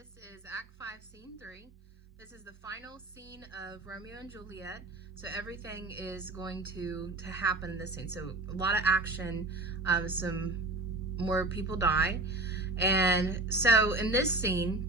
This is Act 5, Scene 3. This is the final scene of Romeo and Juliet. So everything is going to happen in this scene. So a lot of action, some more people die. And so in this scene,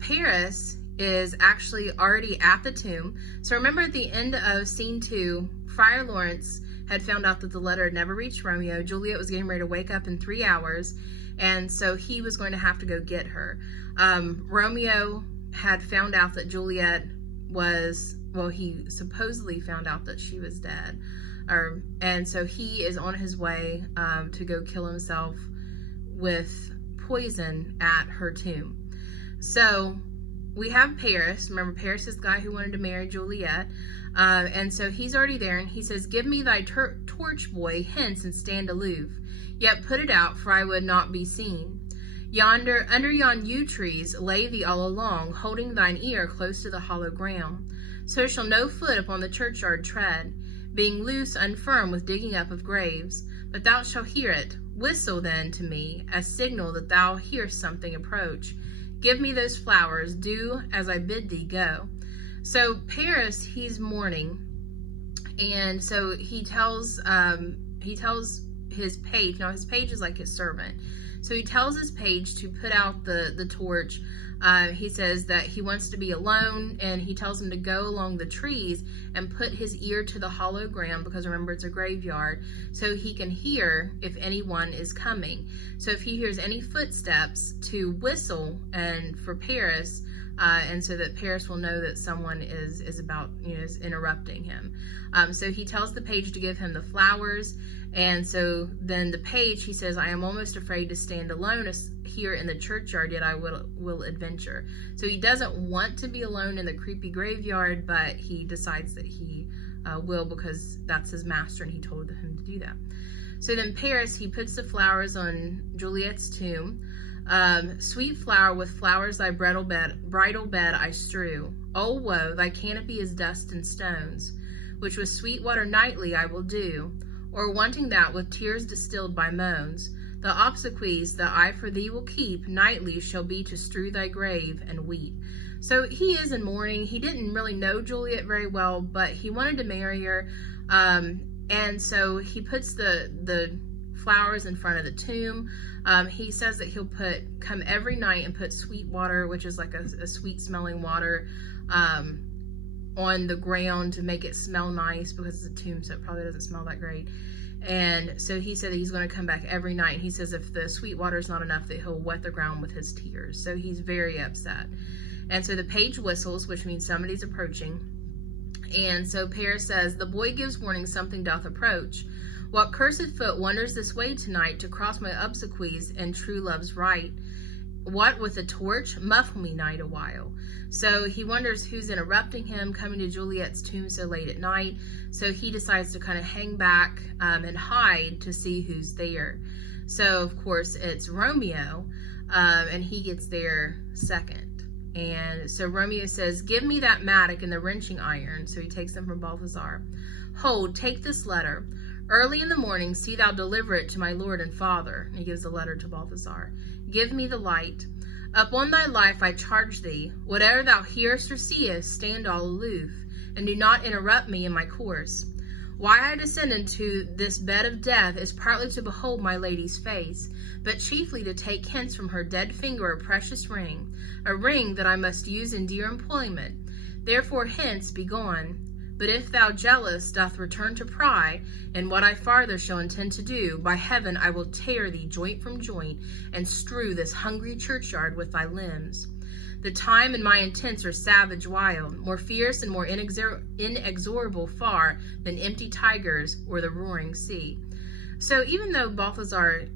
Paris is actually already at the tomb. So remember at the end of Scene 2, Friar Lawrence had found out that the letter had never reached Romeo. Juliet was getting ready to wake up in 3 hours, and so he was going to have to go get her. Romeo had found out that Juliet was, well, he supposedly found out that she was dead. And so he is on his way to go kill himself with poison at her tomb. So we have Paris. Remember, Paris is the guy who wanted to marry Juliet. And so he's already there, and he says, "Give me thy torch, boy, hence, and stand aloof. Yet put it out, for I would not be seen. Yonder, under yon yew trees, lay thee all along, holding thine ear close to the hollow ground. So shall no foot upon the churchyard tread, being loose, unfirm with digging up of graves. But thou shalt hear it. Whistle then to me, as signal that thou hearest something approach. Give me those flowers, do as I bid thee, go." So Paris, he's mourning, and so he tells his page. Now his page is like his servant. So he tells his page to put out the torch. He says that he wants to be alone, and he tells him to go along the trees and put his ear to the hollow ground, because remember, it's a graveyard, so he can hear if anyone is coming. So if he hears any footsteps, to whistle and for Paris, and so that Paris will know that someone is about, is interrupting him. So he tells the page to give him the flowers, and so then the page, he says, "I am almost afraid to stand alone here in the churchyard, yet I will adventure." So he doesn't want to be alone in the creepy graveyard, but he decides that he will, because that's his master, and he told him to do that. So then Paris, he puts the flowers on Juliet's tomb. "Sweet flower, with flowers thy bridal bed I strew. Oh woe, thy canopy is dust and stones, which with sweet water nightly I will do, or wanting that with tears distilled by moans. The obsequies that I for thee will keep nightly shall be to strew thy grave and weep." So he is in mourning. He didn't really know Juliet very well, but he wanted to marry her. And so he puts the flowers in front of the tomb. He says that he'll come every night and put sweet water, which is like a sweet smelling water, on the ground to make it smell nice, because it's a tomb, so it probably doesn't smell that great. And so he said that he's going to come back every night. He says if the sweet water is not enough, that he'll wet the ground with his tears. So he's very upset. And so the page whistles, which means somebody's approaching. And so Paris says, "The boy gives warning something doth approach. What cursed foot wanders this way tonight to cross my obsequies and true love's right? What with a torch? Muffle me night a while." So he wonders who's interrupting him, coming to Juliet's tomb so late at night. So he decides to kind of hang back and hide to see who's there. So of course it's Romeo, and he gets there second. And so Romeo says, "Give me that mattock and the wrenching iron." So he takes them from Balthazar. "Hold, take this letter. Early in the morning see thou deliver it to my lord and father." And he gives the letter to Balthazar. "Give me the light. Upon thy life I charge thee, whatever thou hearest or seest, stand all aloof, and do not interrupt me in my course. Why I descend into this bed of death is partly to behold my lady's face, but chiefly to take hence from her dead finger a precious ring, a ring that I must use in dear employment. Therefore hence be gone. But if thou jealous doth return to pry, and what I farther shall intend to do, by heaven I will tear thee joint from joint, and strew this hungry churchyard with thy limbs. The time and my intents are savage wild, more fierce and more inexorable far than empty tigers or the roaring sea." So even though Balthazar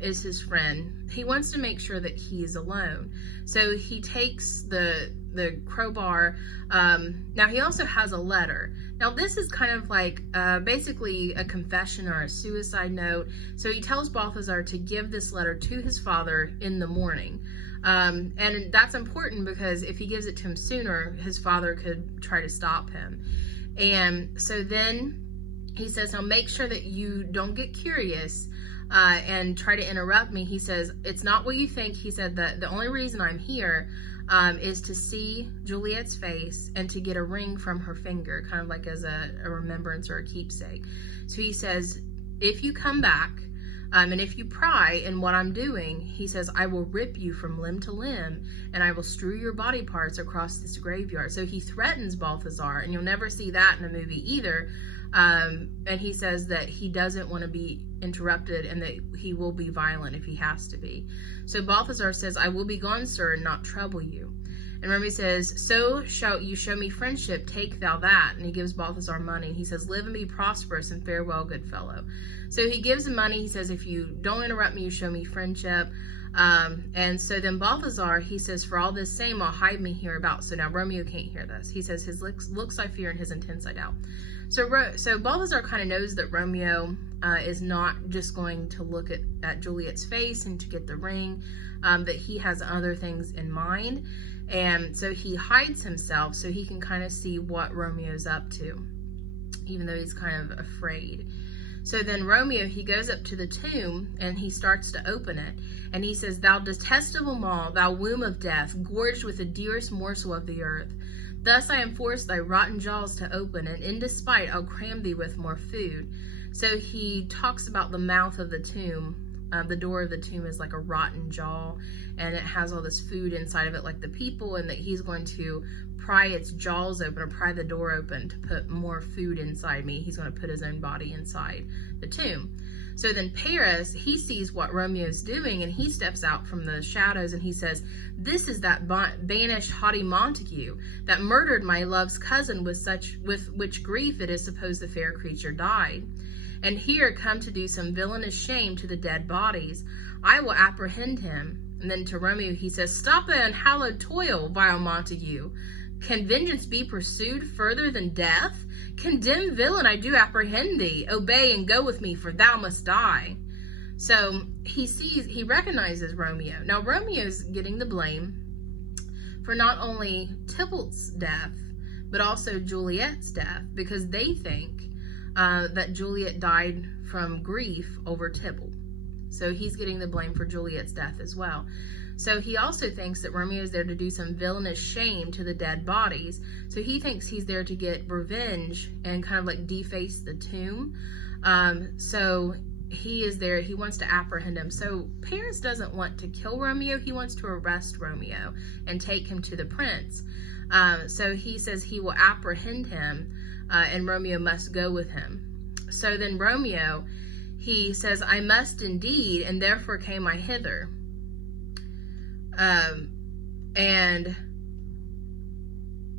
is his friend, he wants to make sure that he is alone. So he takes the crowbar. Now he also has a letter. Now this is kind of like basically a confession or a suicide note. So he tells Balthazar to give this letter to his father in the morning. And that's important, because if he gives it to him sooner, his father could try to stop him. And so then he says, "Now make sure that you don't get curious, and try to interrupt me. He says, it's not what you think. He said that the only reason I'm here is to see Juliet's face and to get a ring from her finger, kind of like as a remembrance or a keepsake. So he says, if you come back, and if you pry in what I'm doing, he says, I will rip you from limb to limb, and I will strew your body parts across this graveyard. So he threatens Balthazar, and you'll never see that in a movie either. And he says that he doesn't want to be interrupted and that he will be violent if he has to be. So Balthazar says, I will be gone, sir, and not trouble you. And Romeo says, so shalt you show me friendship, take thou that. And he gives Balthazar money. He says, live and be prosperous, and farewell, good fellow. So he gives him money. He says, if you don't interrupt me, you show me friendship. And so then Balthazar, he says, for all this same, I'll hide me hereabouts. So now Romeo can't hear this. He says, his looks I fear, and his intents I doubt. So Balthazar kind of knows that Romeo is not just going to look at Juliet's face and to get the ring, that he has other things in mind. And so he hides himself so he can kind of see what Romeo's up to, even though he's kind of afraid. So then Romeo, he goes up to the tomb and he starts to open it. And he says, thou detestable maw, thou womb of death, gorged with the dearest morsel of the earth. Thus I am forced thy rotten jaws to open, and in despite I'll cram thee with more food. So he talks about the mouth of the tomb. The door of the tomb is like a rotten jaw, and it has all this food inside of it like the people, and that he's going to pry its jaws open or pry the door open to put more food inside me. He's going to put his own body inside the tomb. So then Paris, he sees what Romeo's doing, and he steps out from the shadows and he says, this is that banished haughty Montague that murdered my love's cousin with which grief it is supposed the fair creature died. And here come to do some villainous shame to the dead bodies. I will apprehend him. And then to Romeo he says, stop the unhallowed toil, vile Montague. Can vengeance be pursued further than death? Condemned villain, I do apprehend thee. Obey and go with me, for thou must die. So he recognizes Romeo. Now Romeo's getting the blame for not only Tybalt's death, but also Juliet's death, because they think that Juliet died from grief over Tybalt. So he's getting the blame for Juliet's death as well. So he also thinks that Romeo is there to do some villainous shame to the dead bodies. So he thinks he's there to get revenge and kind of like deface the tomb. So he is there. He wants to apprehend him. So Paris doesn't want to kill Romeo. He wants to arrest Romeo and take him to the prince. So he says he will apprehend him, and Romeo must go with him. So then Romeo, he says, I must indeed, and therefore came I hither. And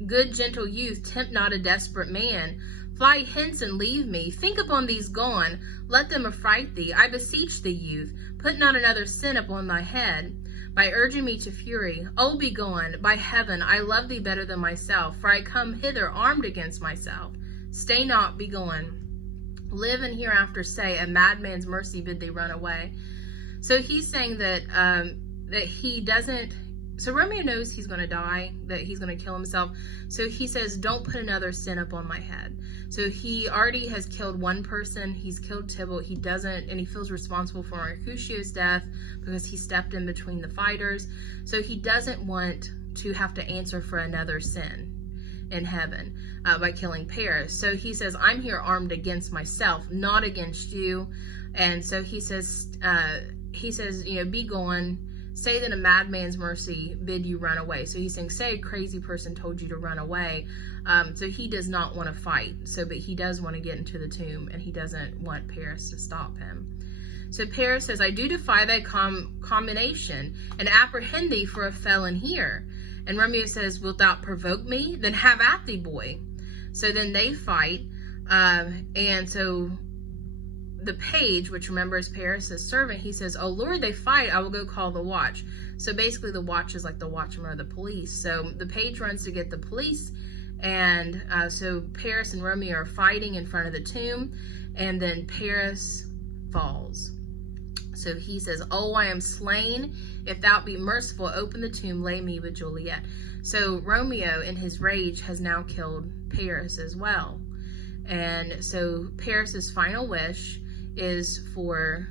good gentle youth, tempt not a desperate man. Fly hence and leave me. Think upon these gone. Let them affright thee. I beseech thee, youth. Put not another sin upon thy head, by urging me to fury. Oh, be gone. By heaven, I love thee better than myself, for I come hither armed against myself. Stay not, be gone. Live and hereafter say, a madman's mercy bid thee run away. So he's saying that that he doesn't, so Romeo knows he's going to die, that he's going to kill himself. So he says, don't put another sin up on my head. So he already has killed one person. He's killed Tybalt. He doesn't, and he feels responsible for Mercutio's death because he stepped in between the fighters. So he doesn't want to have to answer for another sin in heaven by killing Paris. So he says, I'm here armed against myself, not against you. And so he says, you know, be gone. Say that a madman's mercy bid you run away. So he's saying, say a crazy person told you to run away. So he does not want to fight. But he does want to get into the tomb, and he doesn't want Paris to stop him. So Paris says, I do defy thy combination, and apprehend thee for a felon here. And Romeo says, wilt thou provoke me? Then have at thee, boy. So then they fight. And so the page, which remember is Paris' servant, he says, oh Lord, they fight, I will go call the watch. So basically the watch is like the watchman or the police. So the page runs to get the police, and so Paris and Romeo are fighting in front of the tomb, and then Paris falls. So he says, oh, I am slain. If thou be merciful, open the tomb, lay me with Juliet. So Romeo, in his rage, has now killed Paris as well. And so Paris's final wish is for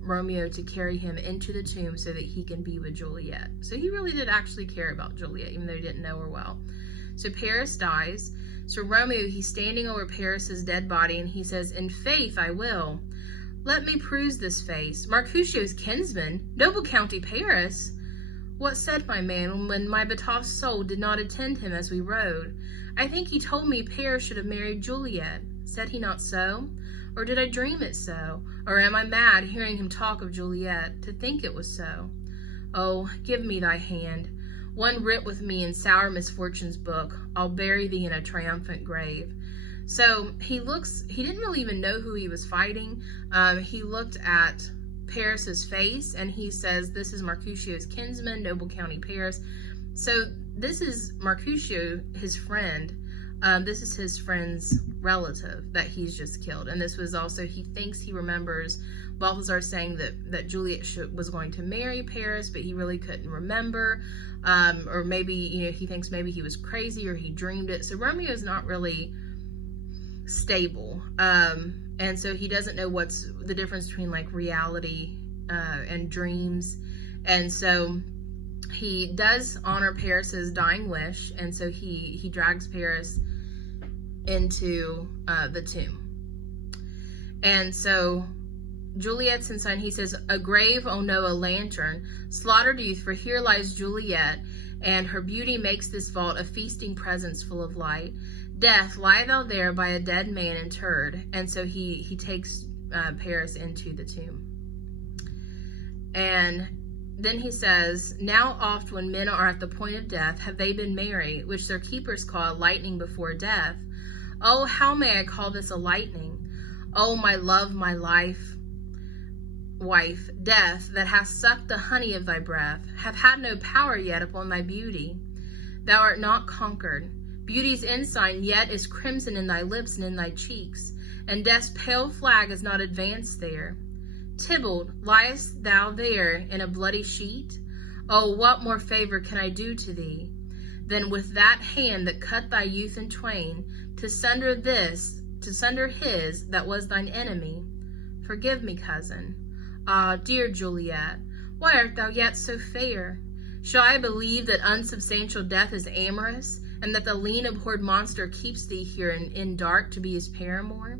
Romeo to carry him into the tomb so that he can be with Juliet. So he really did actually care about Juliet, even though he didn't know her well. So Paris dies. So Romeo, he's standing over Paris's dead body, and he says, "In faith I will. Let me peruse this face. Mercutio's kinsman, noble County Paris. What said my man when my betrothed soul did not attend him as we rode? I think he told me Paris should have married Juliet. Said he not so? Or did I dream it so? Or am I mad, hearing him talk of Juliet, to think it was so? Oh, give me thy hand. One writ with me in sour misfortune's book. I'll bury thee in a triumphant grave." So he didn't really even know who he was fighting. He looked at Paris's face, and he says, "This is Mercutio's kinsman, noble County Paris." So this is Mercutio, his friend. This is his friend's relative that he's just killed. And this was also, he thinks he remembers Balthazar saying that Juliet was going to marry Paris, but he really couldn't remember. Or maybe, he thinks maybe he was crazy or he dreamed it. So Romeo is not really stable. And so he doesn't know what's the difference between like reality and dreams. And so he does honor Paris's dying wish. And so he drags Paris into the tomb. And so Juliet's inside. He says, "A grave, oh no, a lantern, slaughtered youth, for here lies Juliet, and her beauty makes this vault a feasting presence full of light. Death, lie thou there by a dead man interred." And so he takes Paris into the tomb. And then he says, "Now oft when men are at the point of death, have they been merry, which their keepers call a lightning before death. Oh, how may I call this a lightning? Oh, my love, my life, wife, death, that hath sucked the honey of thy breath, have had no power yet upon thy beauty. Thou art not conquered. Beauty's ensign yet is crimson in thy lips and in thy cheeks, and death's pale flag is not advanced there. Tybalt, liest thou there in a bloody sheet? Oh, what more favor can I do to thee, than with that hand that cut thy youth in twain, to sunder his that was thine enemy? Forgive me, cousin. Ah, dear Juliet, why art thou yet so fair? Shall I believe that unsubstantial death is amorous, and that the lean abhorred monster keeps thee here in dark to be his paramour?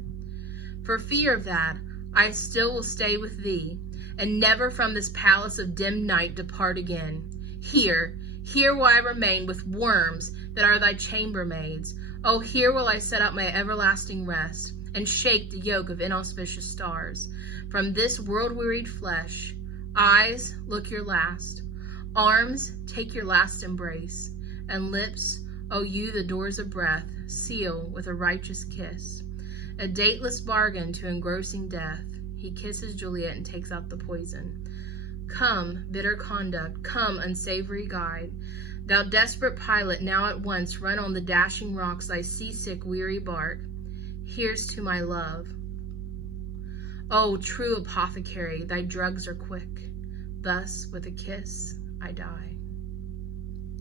For fear of that, I still will stay with thee, and never from this palace of dim night depart again. Here will I remain with worms that are thy chambermaids. Oh, here will I set up my everlasting rest, and shake the yoke of inauspicious stars. From this world-wearied flesh, eyes, look your last. Arms, take your last embrace. And lips, oh, you the doors of breath, seal with a righteous kiss. A dateless bargain to engrossing death. He kisses Juliet and takes out the poison. Come, bitter conduct, come, unsavory guide. Thou desperate pilot, now at once run on the dashing rocks thy seasick, weary bark. Here's to my love. Oh, true apothecary, thy drugs are quick. Thus, with a kiss, I die.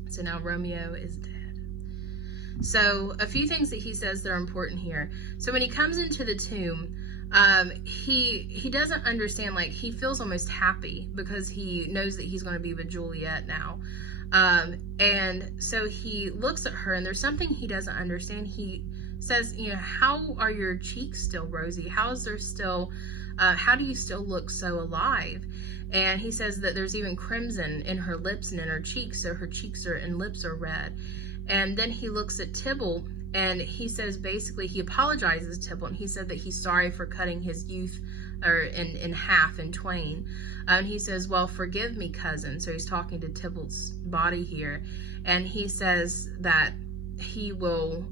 So now Romeo is dead. So a few things that he says that are important here. So when he comes into the tomb, he doesn't understand, like, he feels almost happy because he knows that he's going to be with Juliet now. And so he looks at her, and there's something he doesn't understand. He says, how are your cheeks still rosy? How do you still look so alive? And he says that there's even crimson in her lips and in her cheeks, so her cheeks and lips are red. And then he looks at Tybalt, and he says, basically, he apologizes to Tybalt, and he said that he's sorry for cutting his youth in half, in twain. And he says, well, forgive me, cousin. So he's talking to Tybalt's body here. And he says that he will,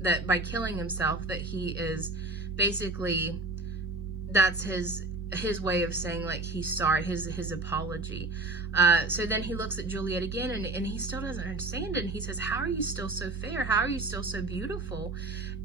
that by killing himself, that he is basically, that's his way of saying, like, he's sorry, his apology. So then he looks at Juliet again, and he still doesn't understand it. And he says, how are you still so fair? How are you still so beautiful?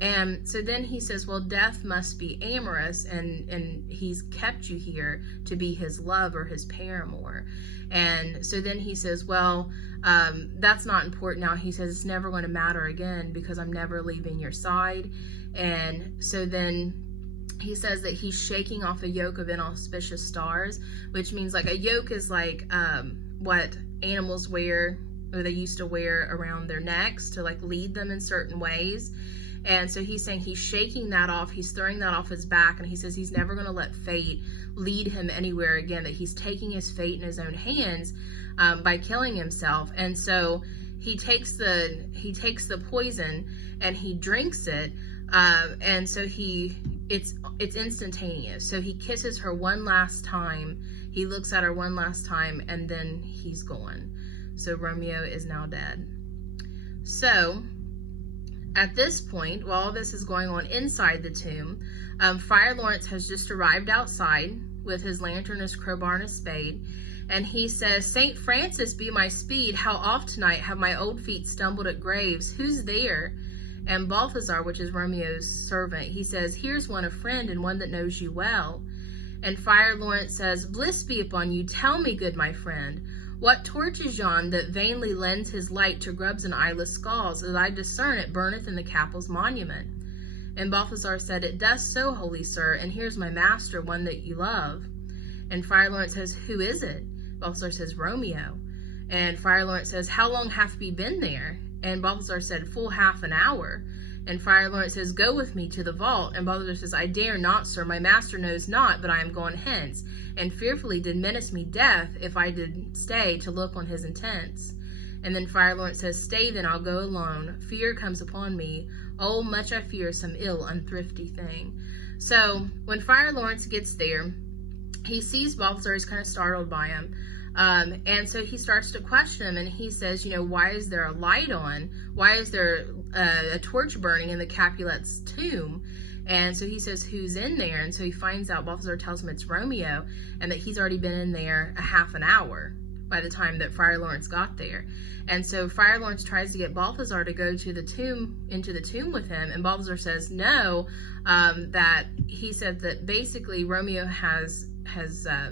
And so then he says, well, death must be amorous, and he's kept you here to be his love or his paramour. And so then he says, well, that's not important now. He says, it's never going to matter again because I'm never leaving your side. And so then he says that he's shaking off a yoke of inauspicious stars, which means like a yoke is like what animals wear, or they used to wear around their necks to like lead them in certain ways. And so he's saying he's shaking that off, he's throwing that off his back, and he says he's never going to let fate lead him anywhere again, that he's taking his fate in his own hands by killing himself. And so he takes the poison and he drinks it, and so it's instantaneous. So he kisses her one last time, he looks at her one last time, and then he's gone. So Romeo is now dead. So at this point, while all this is going on inside the tomb, Friar Lawrence has just arrived outside with his lantern, his crowbar, and his spade, and he says, "Saint Francis be my speed, how oft tonight have my old feet stumbled at graves, who's there?" And Balthazar, which is Romeo's servant, he says, "Here's one, a friend, and one that knows you well." And Friar Lawrence says, "Bliss be upon you, tell me, good my friend, what torch is yon that vainly lends his light to grubs and eyeless skulls, as I discern it burneth in the capel's monument?" And Balthazar said, "It doth so, holy sir, and here's my master, one that you love." And Friar Lawrence says, "Who is it?" Balthazar says, "Romeo." And Friar Lawrence says, "How long hath he been there?" And Balthazar said, "Full half an hour." And Friar Lawrence says, "Go with me to the vault." And Balthazar says, "I dare not, sir, my master knows not, but I am gone hence, and fearfully did menace me death if I did stay to look on his intents." And then Friar Lawrence says, "Stay then, I'll go alone. Fear comes upon me. Oh, much I fear some ill unthrifty thing." So when Friar Lawrence gets there, he sees Balthazar, he's kind of startled by him. And so he starts to question him, and he says, "Why is there a light on? Why is there a torch burning in the Capulet's tomb?" And so he says, "Who's in there?" And so he finds out, Balthazar tells him it's Romeo, and that he's already been in there a half an hour by the time that Friar Lawrence got there. And so Friar Lawrence tries to get Balthazar to go to the tomb, into the tomb with him, and Balthazar says no, that he said that basically Romeo has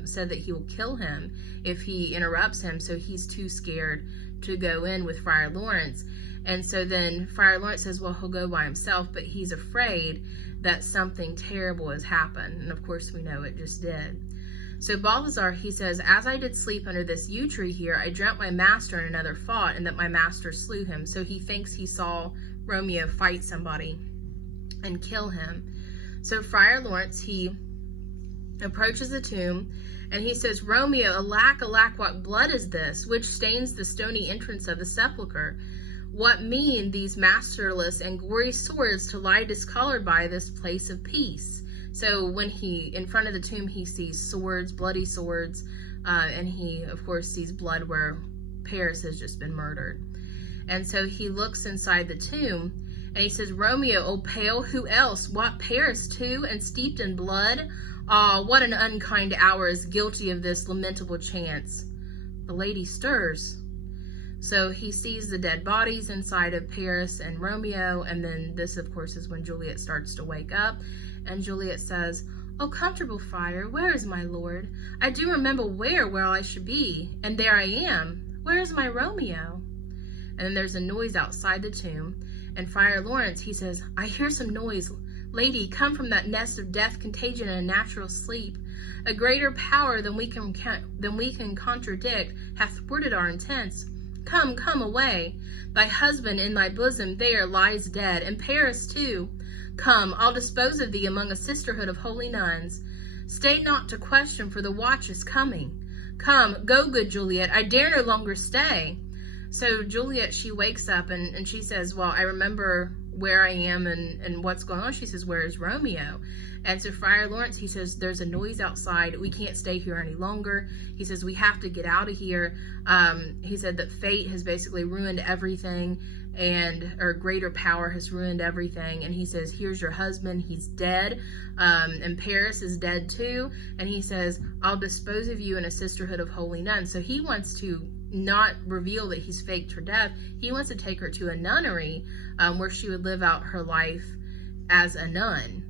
said that he will kill him if he interrupts him, so he's too scared to go in with Friar Lawrence. And so then Friar Lawrence says, well, he'll go by himself, but he's afraid that something terrible has happened. And of course we know it just did. So Balthazar, he says, "As I did sleep under this yew tree here, I dreamt my master and another fought, and that my master slew him." So he thinks he saw Romeo fight somebody and kill him. So Friar Lawrence, he approaches the tomb, and he says, "Romeo, alack, alack, what blood is this, which stains the stony entrance of the sepulchre? What mean these masterless and gory swords to lie discolored by this place of peace?" So when he, in front of the tomb, he sees swords, bloody swords, and he, of course, sees blood where Paris has just been murdered. And so he looks inside the tomb, and he says, "Romeo, O pale, who else? What, Paris too, and steeped in blood? Ah, what an unkind hour is guilty of this lamentable chance." The lady stirs. So he sees the dead bodies inside of Paris and Romeo, and then this, of course, is when Juliet starts to wake up, and Juliet says, "O comfortable friar, where is my lord? I do remember where I should be, and there I am. Where is my Romeo?" And then there's a noise outside the tomb, and Friar Lawrence, he says, "I hear some noise. Lady, come from that nest of death, contagion, and natural sleep. A greater power than we can contradict hath thwarted our intents. Come, come away. Thy husband in thy bosom there lies dead, and Paris too. Come, I'll dispose of thee among a sisterhood of holy nuns. Stay not to question, for the watch is coming. Come, go, good Juliet, I dare no longer stay." So Juliet, she wakes up, and she says, "Well, I remember where I am and what's going on." She says, "Where is Romeo?" And so Friar Lawrence, he says, "There's a noise outside. We can't stay here any longer." He says, "We have to get out of here." He said that fate has basically ruined everything, or greater power has ruined everything. And he says, "Here's your husband. He's dead. And Paris is dead too." And he says, "I'll dispose of you in a sisterhood of holy nuns." So he wants to not reveal that he's faked her death. He wants to take her to a nunnery where she would live out her life as a nun.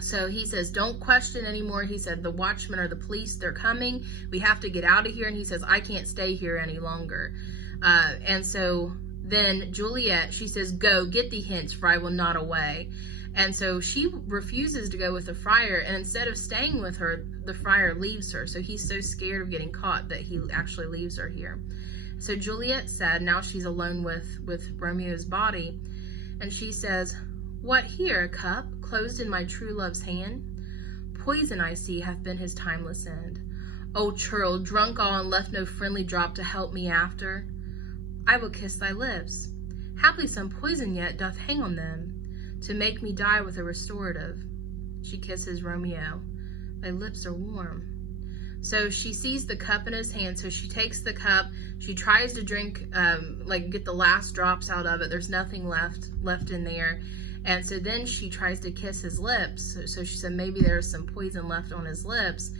So he says, "Don't question anymore." He said, "The watchmen or the police, they're coming. We have to get out of here." And he says, "I can't stay here any longer." And so then Juliet, she says, "Go, get thee hence, for I will not away." And so she refuses to go with the friar, and instead of staying with her, the friar leaves her. So he's so scared of getting caught that he actually leaves her here. So Juliet said, now she's alone with Romeo's body, and she says, "What here, a cup, closed in my true love's hand? Poison, I see, hath been his timeless end. O churl, drunk all and left no friendly drop to help me after. I will kiss thy lips. Haply some poison yet doth hang on them, to make me die with a restorative." She kisses Romeo. "Thy lips are warm." So she sees the cup in his hand, so she takes the cup, she tries to drink, get the last drops out of it. There's nothing left in there. And so then she tries to kiss his lips. So she said maybe there's some poison left on his lips.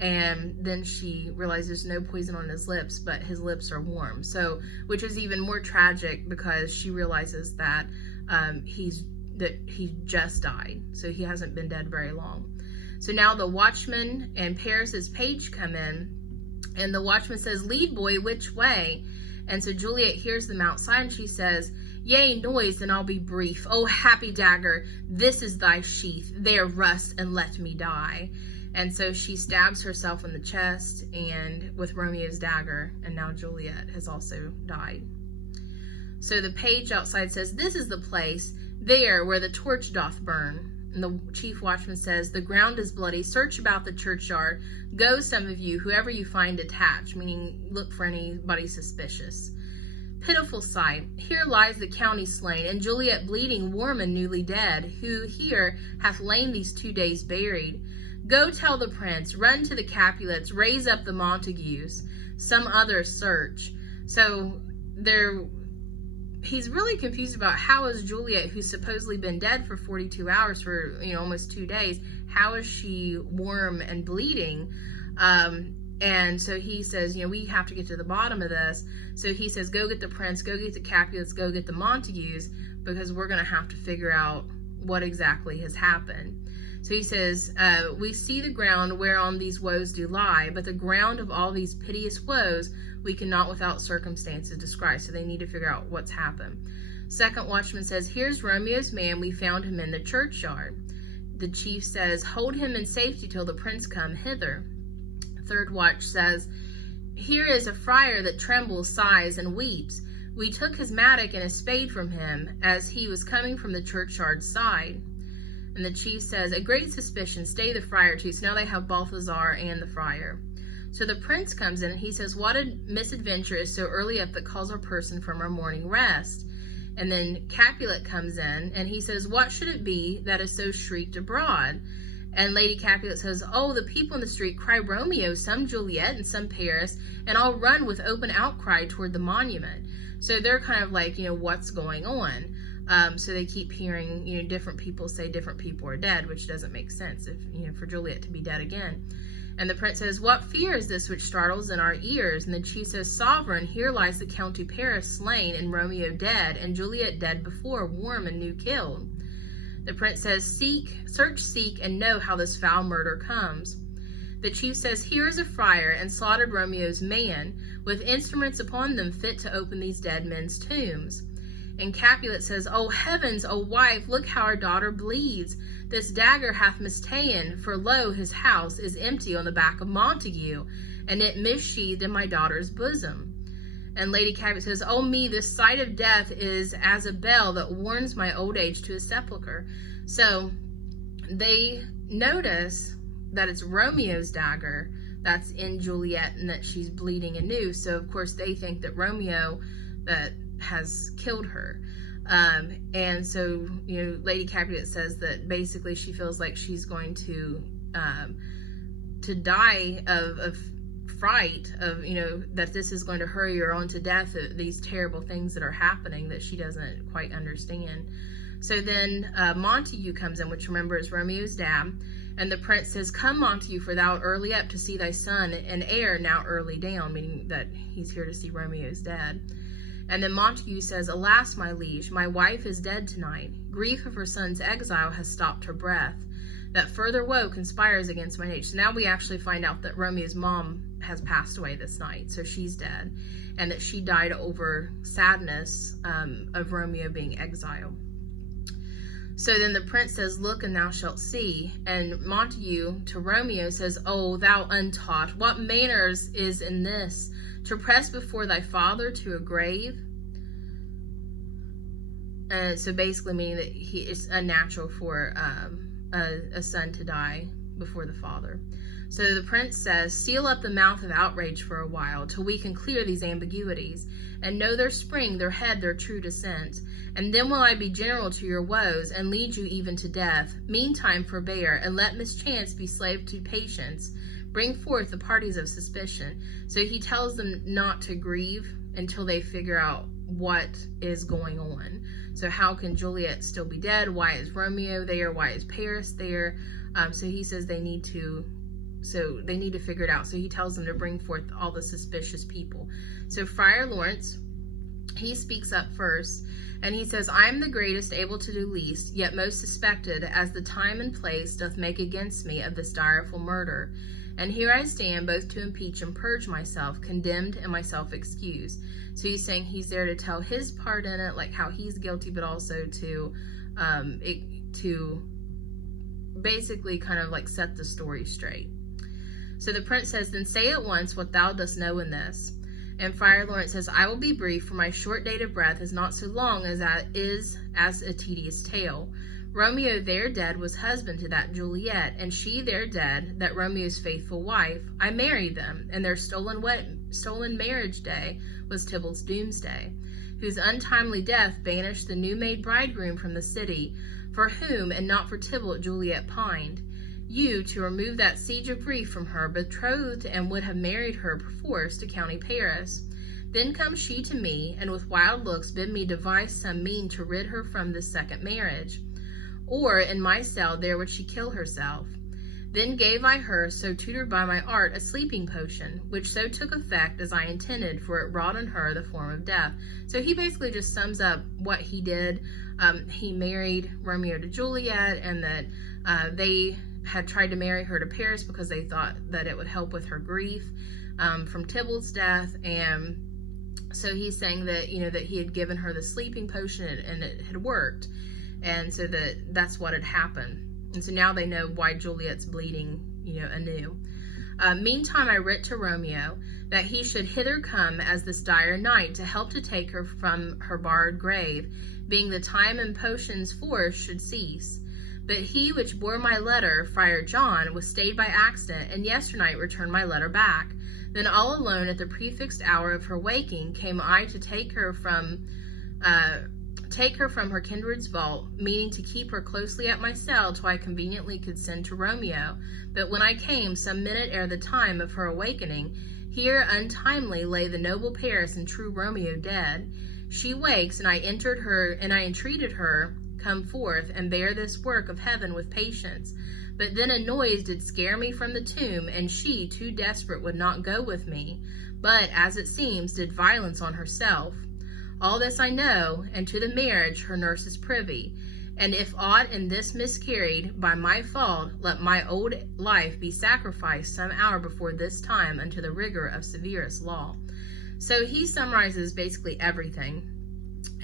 And then she realized there's no poison on his lips, but his lips are warm. So, which is even more tragic because she realizes that he just died. So he hasn't been dead very long. So now the watchman and Paris's page come in, and the watchman says, "Lead, boy, which way?" And so Juliet hears them outside, and she says, "Yea, noise, then I'll be brief. O happy dagger, this is thy sheath. There rust, and let me die." And so she stabs herself in the chest and with Romeo's dagger, and now Juliet has also died. So the page outside says, "This is the place, there where the torch doth burn." And the chief watchman says, "The ground is bloody. Search about the churchyard. Go, some of you, whoever you find attached," meaning look for anybody suspicious. "Pitiful sight. Here lies the county slain, and Juliet bleeding, warm and newly dead, who here hath lain these 2 days buried. Go tell the prince, run to the Capulets, raise up the Montagues, some other search." So he's really confused about how is Juliet, who's supposedly been dead for 42 hours, for almost 2 days, how is she warm and bleeding? And so he says, we have to get to the bottom of this. So he says, go get the prince, go get the Capulets, go get the Montagues, because we're going to have to figure out what exactly has happened. So he says, "We see the ground whereon these woes do lie, but the ground of all these piteous woes we cannot without circumstances describe." So they need to figure out what's happened. Second watchman says, "Here's Romeo's man. We found him in the churchyard." The chief says, "Hold him in safety till the prince come hither." Third watch says, "Here is a friar that trembles, sighs, and weeps. We took his mattock and a spade from him as he was coming from the churchyard side." And the chief says, "A great suspicion, stay the friar too." So now they have Balthazar and the friar. So the prince comes in and he says, "What a misadventure is so early up that calls our person from our morning rest?" And then Capulet comes in and he says, "What should it be that is so shrieked abroad?" And Lady Capulet says, "Oh, the people in the street cry Romeo, some Juliet, and some Paris, and all run with open outcry toward the monument." So they're kind of like, what's going on? So they keep hearing, different people say different people are dead, which doesn't make sense if, for Juliet to be dead again. And the prince says, "What fear is this which startles in our ears?" And the chief says, "Sovereign, here lies the County Paris slain, and Romeo dead, and Juliet dead before, warm and new killed." The prince says, "Search, seek, and know how this foul murder comes." The chief says, "Here is a friar, and slaughtered Romeo's man, with instruments upon them fit to open these dead men's tombs." And Capulet says, "O heavens, O wife, look how our daughter bleeds. This dagger hath mista'en, for lo, his house is empty on the back of Montague, and it missheathed in my daughter's bosom." And Lady Capulet says, "O me, this sight of death is as a bell that warns my old age to a sepulchre." So they notice that it's Romeo's dagger that's in Juliet and that she's bleeding anew. So of course they think that Romeo that has killed her. And so, Lady Capulet says that basically she feels like she's going to die of fright of, that this is going to hurry her on to death, these terrible things that are happening that she doesn't quite understand. So then Montague comes in, which remember is Romeo's dad, and the prince says, "Come, Montague, for thou art early up to see thy son, and heir now early down," meaning that he's here to see Romeo's dad. And then Montague says, "Alas, my liege, my wife is dead tonight. Grief of her son's exile has stopped her breath. That further woe conspires against my age." So now we actually find out that Romeo's mom has passed away this night, so she's dead, and that she died over sadness of Romeo being exiled. So then the prince says, look, and thou shalt see. And Montague to Romeo says, oh, thou untaught, what manners is in this, to press before thy father to a grave? And so basically meaning that it's unnatural for a son to die before the father. So the prince says, seal up the mouth of outrage for a while, till we can clear these ambiguities, and know their spring, their head, their true descent. And then will I be general to your woes, and lead you even to death. Meantime forbear, and let mischance be slave to patience. Bring forth the parties of suspicion. So he tells them not to grieve until they figure out what is going on. So how can Juliet still be dead? Why is Romeo there? Why is Paris there? So he says they need to figure it out. So he tells them to bring forth all the suspicious people. So Friar Lawrence, he speaks up first, and he says, I am the greatest able to do least, yet most suspected, as the time and place doth make against me of this direful murder. And here I stand, both to impeach and purge myself, condemned and myself excused. So he's saying he's there to tell his part in it, like how he's guilty, but also to basically kind of like set the story straight. So the prince says, then say at once what thou dost know in this. And Friar Lawrence says, I will be brief, for my short date of breath is not so long as that is as a tedious tale. Romeo there dead was husband to that Juliet, and she there dead, that Romeo's faithful wife. I married them, and their stolen marriage day was Tybalt's doomsday, whose untimely death banished the new-made bridegroom from the city, for whom, and not for Tybalt, Juliet pined. You, to remove that siege of grief from her, betrothed and would have married her perforce to county Paris. Then comes she to me, and with wild looks bid me devise some mean to rid her from this second marriage. Or in my cell there would she kill herself. Then gave I her, so tutored by my art, a sleeping potion, which so took effect as I intended, for it wrought on her the form of death. So he basically just sums up what he did. He married Romeo to Juliet, and that they had tried to marry her to Paris because they thought that it would help with her grief from Tybalt's death. And so he's saying that, that he had given her the sleeping potion and it had worked. And so that's what had happened. And so now they know why Juliet's bleeding, anew. Meantime, I writ to Romeo that he should hither come as this dire night to help to take her from her barred grave, being the time and potion's force should cease. But he which bore my letter, Friar John, was stayed by accident, and yesternight returned my letter back. Then all alone at the prefixed hour of her waking came I to take her from her kindred's vault, meaning to keep her closely at my cell till I conveniently could send to Romeo. But when I came, some minute ere the time of her awakening, here untimely lay the noble Paris and true Romeo dead. She wakes, and I entreated her, come forth, and bear this work of heaven with patience. But then a noise did scare me from the tomb, and she, too desperate, would not go with me, but, as it seems, did violence on herself. All this I know, and to the marriage her nurse is privy. And if aught in this miscarried by my fault, let my old life be sacrificed some hour before this time unto the rigor of severest law. So he summarizes basically everything.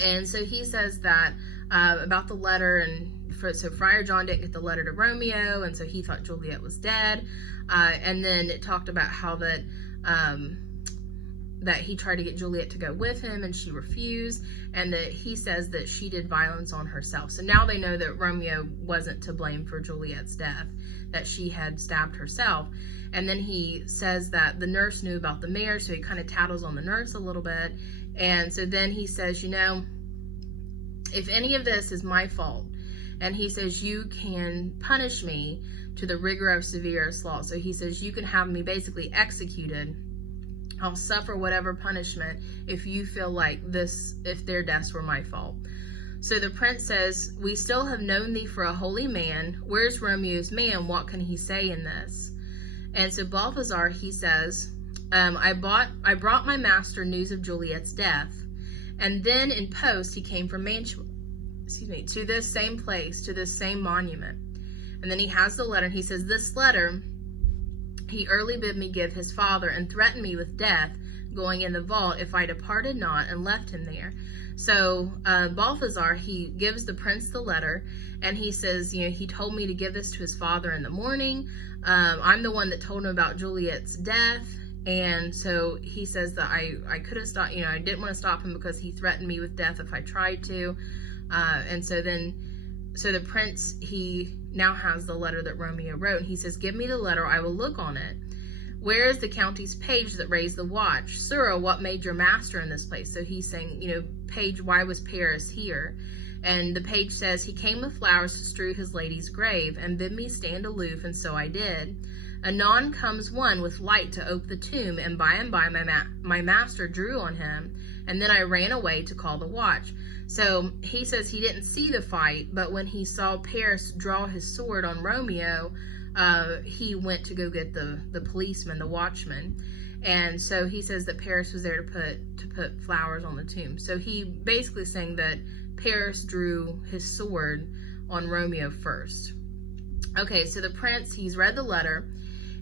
And so he says that about the letter, and so Friar John didn't get the letter to Romeo, and so he thought Juliet was dead. And then it talked about how that he tried to get Juliet to go with him, and she refused, and that he says that she did violence on herself. So now they know that Romeo wasn't to blame for Juliet's death, that she had stabbed herself. And then he says that the nurse knew about the marriage, so he kind of tattles on the nurse a little bit. And so then he says, if any of this is my fault, and he says, you can punish me to the rigor of severest law. So he says, you can have me basically executed. I'll suffer whatever punishment if you feel like if their deaths were my fault. So the prince says, we still have known thee for a holy man. Where's Romeo's man? What can he say in this? And so Balthazar, he says, I brought my master news of Juliet's death. And then in post he came from Mantua, to this same place, to this same monument. And then he has the letter, and he says, this letter he early bid me give his father, and threatened me with death, going in the vault if I departed not and left him there. So Balthazar, he gives the prince the letter, and he says, he told me to give this to his father in the morning. I'm the one that told him about Juliet's death. And so he says that I could have stopped, I didn't want to stop him because he threatened me with death if I tried to. And so the prince, he now has the letter that Romeo wrote, and he says, give me the letter, I will look on it. Where is the county's page that raised the watch? Sirrah, what made your master in this place? So he's saying, page, why was Paris here? And the page says, he came with flowers to strew his lady's grave, and bid me stand aloof, and so I did. Anon comes one with light to ope the tomb, and by my master drew on him, and then I ran away to call the watch. So he says he didn't see the fight, but when he saw Paris draw his sword on Romeo, he went to go get the policeman, the watchman. And so he says that Paris was there to put flowers on the tomb. So he basically saying that Paris drew his sword on Romeo first. Okay, so the prince, he's read the letter,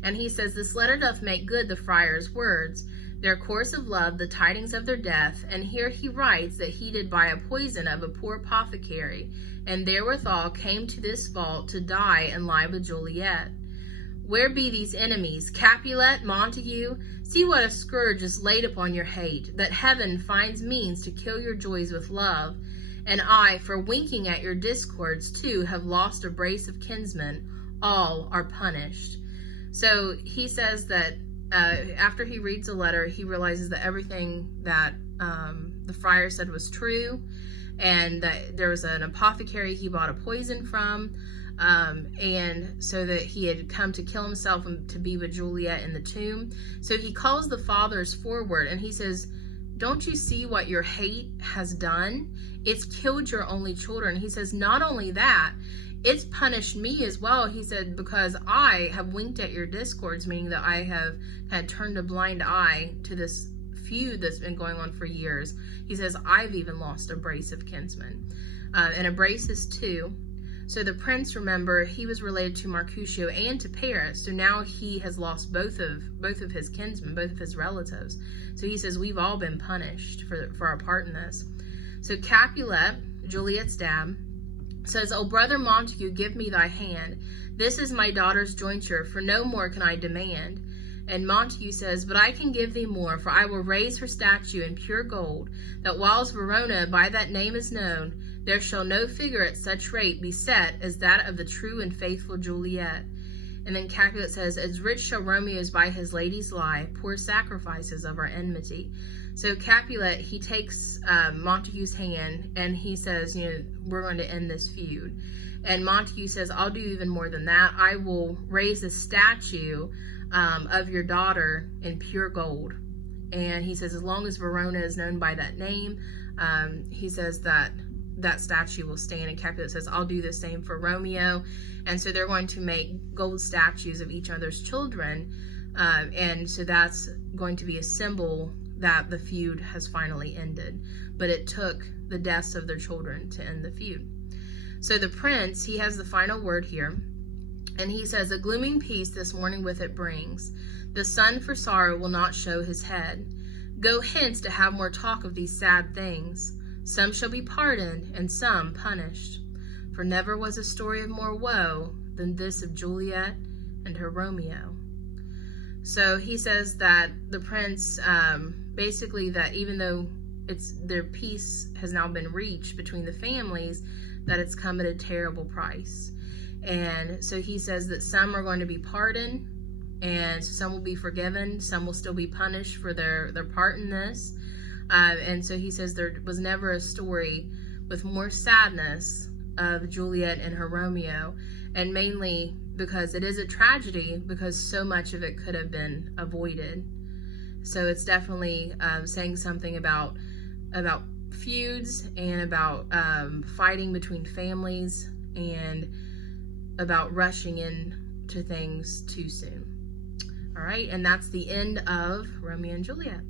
and he says, this letter doth make good the friar's words, their course of love, the tidings of their death. And here he writes that he did buy a poison of a poor apothecary, and therewithal came to this vault to die and lie with Juliet. Where be these enemies? Capulet, Montague, see what a scourge is laid upon your hate, that heaven finds means to kill your joys with love. And I, for winking at your discords too, have lost a brace of kinsmen. All are punished. So he says that after he reads the letter, he realizes that everything that the friar said was true, and that there was an apothecary he bought a poison from, and so that he had come to kill himself and to be with Juliet in the tomb. So he calls the fathers forward, and he says, don't you see what your hate has done? It's killed your only children. He says, not only that, it's punished me as well. He said, because I have winked at your discords, meaning that I have had turned a blind eye to this feud that's been going on for years. He says, I've even lost a brace of kinsmen. And a brace is two. So the prince, remember, he was related to Mercutio and to Paris. So now he has lost both of his kinsmen, both of his relatives. So he says, we've all been punished for our part in this. So Capulet, Juliet's dad, says, O brother Montague, give me thy hand. This is my daughter's jointure, for no more can I demand. And Montague says, but I can give thee more, for I will raise her statue in pure gold, that whilst Verona by that name is known, there shall no figure at such rate be set as that of the true and faithful Juliet. And then Capulet says, as rich shall Romeo's by his ladies lie, poor sacrifices of our enmity. So Capulet, he takes Montague's hand, and he says, we're going to end this feud. And Montague says, I'll do even more than that. I will raise a statue of your daughter in pure gold. And he says, as long as Verona is known by that name, he says that statue will stand. And Capulet says, I'll do the same for Romeo. And so they're going to make gold statues of each other's children. And so that's going to be a symbol that the feud has finally ended. But it took the deaths of their children to end the feud. So the prince, he has the final word here. And he says, a glooming peace this morning with it brings. The sun for sorrow will not show his head. Go hence to have more talk of these sad things. Some shall be pardoned, and some punished. For never was a story of more woe than this of Juliet and her Romeo. So he says that the prince, basically that even though their peace has now been reached between the families, that it's come at a terrible price. And so he says that some are going to be pardoned, and some will be forgiven, some will still be punished for their part in this. And so he says there was never a story with more sadness of Juliet and her Romeo, and mainly because it is a tragedy, because so much of it could have been avoided. So it's definitely saying something about feuds, and about fighting between families, and about rushing into things too soon. All right, and that's the end of Romeo and Juliet.